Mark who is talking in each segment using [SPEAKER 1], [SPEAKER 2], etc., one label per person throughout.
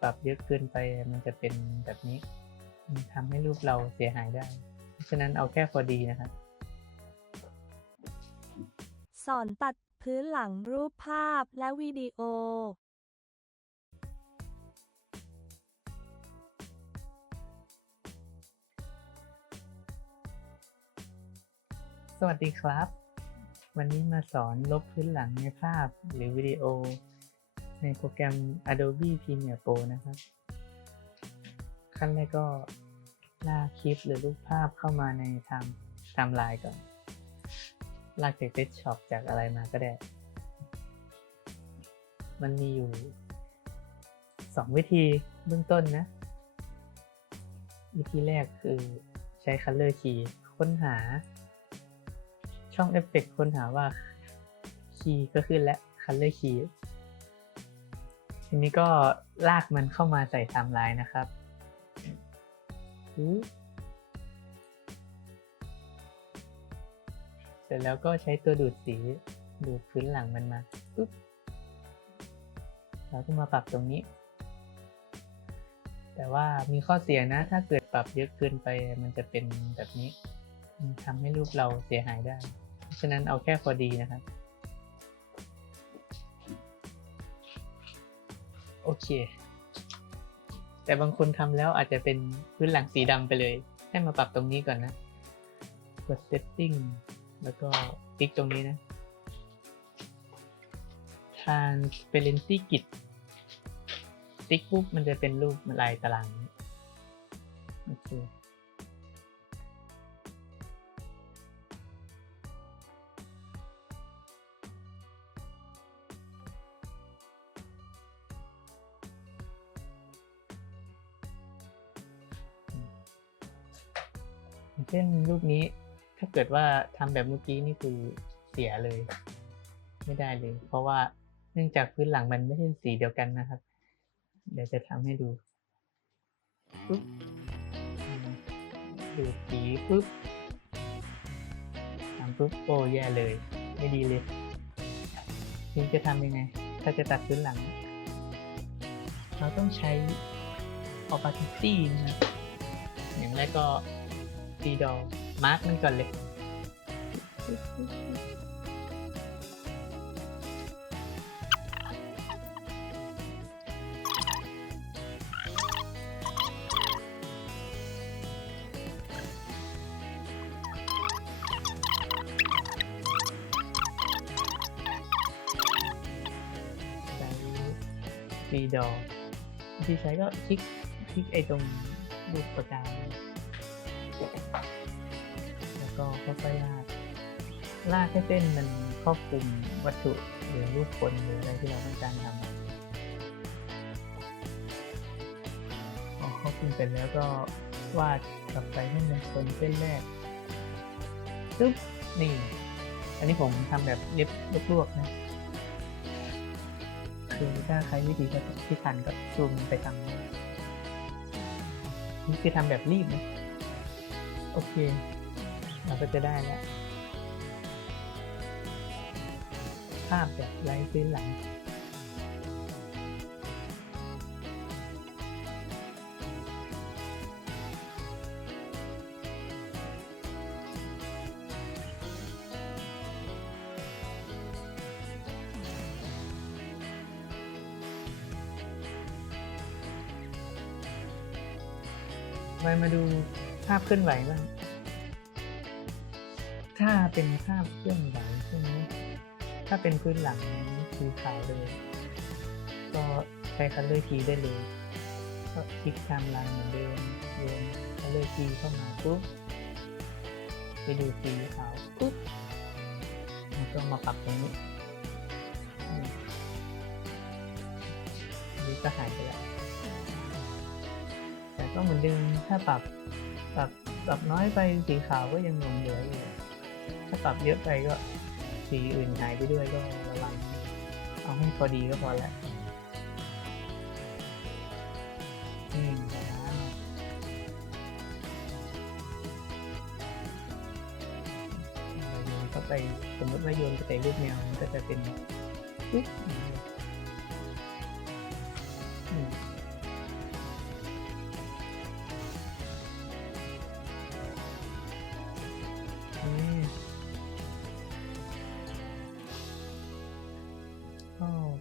[SPEAKER 1] ปรับเยอะเกินไปมันจะเป็นแบบนี้มันทำให้รูปเราเสียหายได้เพราะฉะนั้นเอาแค่พอดีนะครับ
[SPEAKER 2] สอนตัดพื้นหลังรูปภาพและวิดีโอ
[SPEAKER 1] สวัสดีครับ วันนี้มาสอนลบพื้นหลังในภาพหรือวิดีโอ ในโปรแกรม Adobe Premiere Pro นะครับ ขั้นแรกก็ลากคลิปหรือรูปภาพเข้ามาในไทม์ไทม์ไลน์ก่อน ลากจาก Desktop จากอะไรมาก็ได้ มันมีอยู่ 2 วิธีเบื้องต้นนะ วิธีแรกคือใช้ Color Key ค้นหา ช่องเอฟเฟกค้นหาว่าคีย์ก็ขึ้นและ Color Key ทีนี้ก็ลากมันเข้ามาใส่ไทม์ไลน์นะครับปึ๊บเสร็จแล้วก็ใช้ตัวดูดสีดูดพื้นหลังมันมาปึ๊บแล้วก็มาปรับตรงนี้ แต่ว่ามีข้อเสียนะ ถ้าเกิดปรับเยอะเกินไปมันจะเป็นแบบนี้มันทำให้รูปเราเสียหายได้เพราะฉะนั้นเอาแค่พอดีนะครับ เค แต่บางคนทำแล้วอาจจะเป็นพื้นหลังสีดำไปเลย ให้มาปรับตรงนี้ก่อนนะกด setting แล้วก็ติ๊กตรงนี้นะ transparency grid ติ๊กปุ๊บมันจะเป็นรูปลายตารางนี้โอเค เช่นรูปนี้ถ้าเกิดว่าทำแบบเมื่อกี้นี่คือเสียเลย ไม่ได้เลย เพราะว่าเนื่องจากพื้นหลังมันไม่ใช่สีเดียวกันนะครับ เดี๋ยวจะทำให้ดูปุ๊บดูสีปุ๊บทำปุ๊บโอ้แย่เลย ไม่ดีเลยทีนจะทำยังไง ถ้าจะตัดพื้นหลัง เราต้องใช้ opacity นะครับอย่างแรกก็ ซีดอมาร์กมันก่อนเลย ใช้ซีดอที่ใช้ก็คลิก คลิกไอ้ตรงรูปปากกา ค่อยๆลากลากให้เส้นมันครอบคลุมวัตถุหรือรูปคนหรืออะไรที่เราต้องการทำพอครอบคลุมเสร็จแล้วก็วาดกลับไปให้มันคนเส้นแรกปึ๊บนี่ อันนี้ผมทำแบบเล็บลวกๆนะคือถ้าใครวิธีที่ทันก็ซูมไปทางนี้นี่คือทำแบบรีบนะโอเค เราก็จะได้แล้วภาพแบบไร้พื้นหลังไปมาดูภาพเคลื่อนไหวบ้าง ถ้าเป็นภาพเคลื่อนไหวใช่ไหมถ้าเป็นพื้นหลังสีขาวเลย ก็ใช้ color key ได้เลย ก็คลิกไทม์ไลน์เหมือนเดิมโยน color key เข้ามาปุ๊บไปดูสีขาวปุ๊บแล้วก็มาปรับตรงนี้นนี้ก็หายไปแล้ว แต่ก็เหมือนเดิมถ้าปรับปรับปรับน้อยไปสีขาวก็ยังหลงเหลืออยู่ ถ้าปรับเยอะไปก็สีอื่นหายไปด้วยก็ระวังเอาให้พอดีก็พอแล้วอืมนะเราโยนเข้าไปสมมติว่าโยนไปใส่รูปแมวมันก็จะเป็น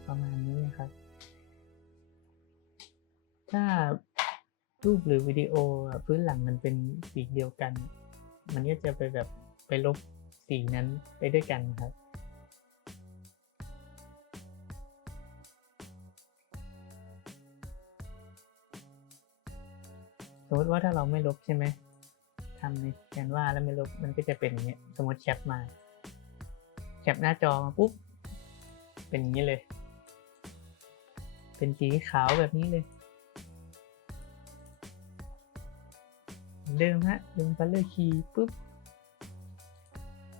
[SPEAKER 1] ป
[SPEAKER 3] ระมาณนี้นะครับ ถ้ารูปหรือวิดีโอพื้นหลังมันเป็นสีเดียวกัน มันก็จะไปแบบไปลบสีนั้นไปด้วยกันครับสมมติว่าถ้าเราไม่ลบใช่ไหมทำในแคนวาแล้วไม่ลบมันก็จะเป็นอย่างเงี้ย สมมติแคปมา แคปหน้าจอมาปุ๊บ เป็นอย่างนี้เลย เป็นสีขาวแบบนี้เลย เดิมฮะดึง color key ปุ๊บ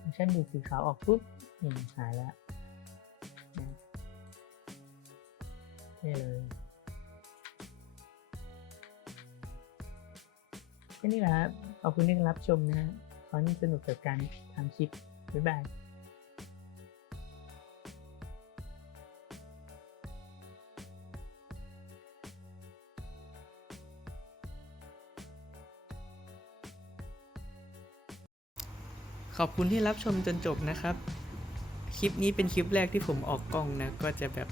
[SPEAKER 3] ฟังก์ชันดูดสีขาวออกปุ๊บนี่หายแล้วนะนี่เลยแค่นี้แหละครับขอบคุณที่รับชมนะฮะขอให้สนุกกับการทำคลิป บ๊ายบาย
[SPEAKER 1] ขอบคุณที่รับชมจนจบนะครับ คลิปนี้เป็นคลิปแรกที่ผมออกกล้องนะ ก็จะแบบ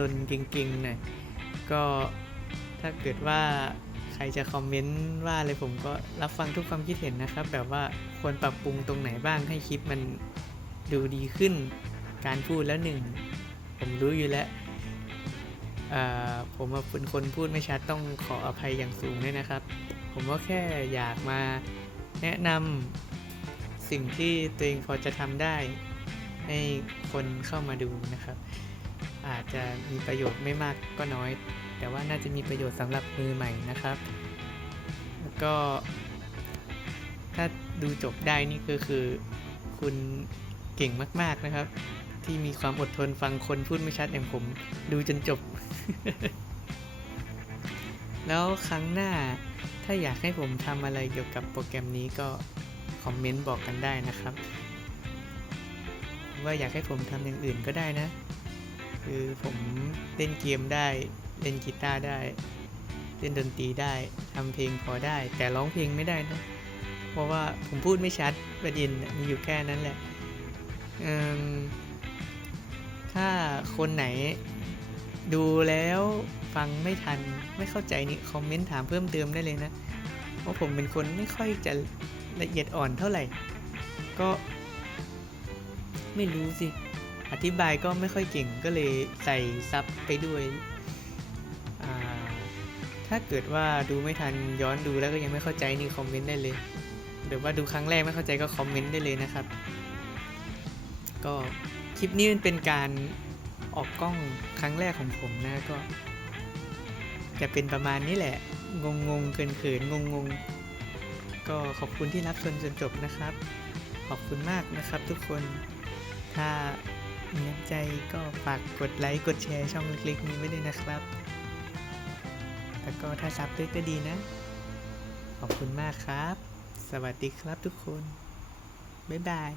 [SPEAKER 1] ลนๆเก่งๆหน่อย ก็ถ้าเกิดว่าใครจะคอมเมนต์ว่าอะไรผมก็รับฟังทุกความคิดเห็นนะครับ แบบว่าควรปรับปรุงตรงไหนบ้างให้คลิปมันดูดีขึ้น การพูดแล้วหนึ่ง ผมรู้อยู่แล้วผมเป็นคนพูดไม่ชัดต้องขออภัยอย่างสูงด้วยนะครับ ผมก็แค่อยากมาแนะนำ สิ่งที่ตัวเองพอจะทำได้ ให้คนเข้ามาดูนะครับ อาจจะมีประโยชน์ไม่มากก็น้อย แต่ว่าน่าจะมีประโยชน์สำหรับมือใหม่นะครับ แล้วก็ ถ้าดูจบได้นี่ก็คือ คุณเก่งมาก ๆนะครับ ที่มีความอดทนฟังคนพูดไม่ชัดอย่างผม ดูจนจบ แล้วครั้งหน้าถ้าอยากให้ผมทำอะไรเกี่ยวกับโปรแกรมนี้ก็ คอมเมนต์บอกกันได้นะครับ ว่าอยากให้ผมทำอย่างอื่นก็ได้นะ คือผมเล่นเกมได้ เล่นกีตาร์ได้ เล่นดนตรีได้ทำเพลงพอได้ แต่ร้องเพลงไม่ได้นะ เพราะว่าผมพูดไม่ชัดประเด็นมีอยู่แค่นั้นแหละถ้าคนไหนดูแล้วฟังไม่ทันไม่เข้าใจนี่คอมเมนต์ถามเพิ่มเติมได้เลยนะ เพราะผมเป็นคนไม่ค่อยจะ ละเอียดอ่อนเท่าไหร่ ก็ ไม่รู้สิ อธิบายก็ไม่ค่อยเก่งก็เลยใส่ซับไปด้วยถ้าเกิดว่าดูไม่ทันย้อนดูแล้วก็ยังไม่เข้าใจนี่คอมเมนต์ได้เลยหรือว่าดูครั้งแรกไม่เข้าใจก็คอมเมนต์ได้เลยนะครับ ก็คลิปนี้มันเป็นการออกกล้องครั้งแรกของผมนะก็ จะเป็นประมาณนี้แหละ งงงๆเขินเขินงงงๆ ก็ขอบคุณที่รับชมจนจบนะครับ ขอบคุณมากนะครับทุกคน ถ้ามีน้ำใจก็ฝากกดไลค์กดแชร์ช่องเล็กๆนี้ไว้ด้วยนะครับ แล้วก็ถ้าซับด้วยก็ดีนะ ขอบคุณมากครับ สวัสดีครับทุกคน บ๊ายบาย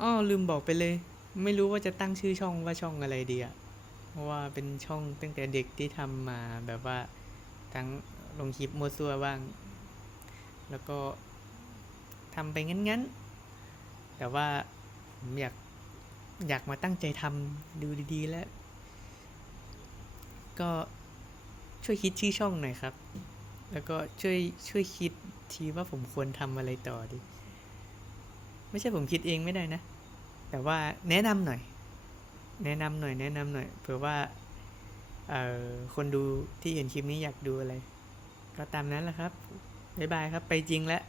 [SPEAKER 1] อ้อลืมบอกไปเลย ไม่รู้ว่าจะตั้งชื่อช่องว่าช่องอะไรดีอะเพราะว่าเป็นช่องตั้งแต่เด็กที่ทำมาแบบว่าทั้ง ลงคลิปมัวซัวบ้าง แล้วก็ทำไปงั้นๆ แต่ว่าผมอยากอยากมาตั้งใจทำดูดีๆ แล้ว ก็ช่วยคิดชื่อช่องหน่อยครับ แล้วก็ช่วยช่วยคิดทีว่าผมควรทำอะไรต่อดี ไม่ใช่ผมคิดเองไม่ได้นะ แต่ว่าแนะนำหน่อย แนะนำหน่อย แนะนำหน่อยเผื่อว่าเอ่อคนดูที่เห็นคลิปนี้อยากดูอะไร ก็ตามนั้นแหละครับ บ๊ายบายครับ ไปจริงแล้ว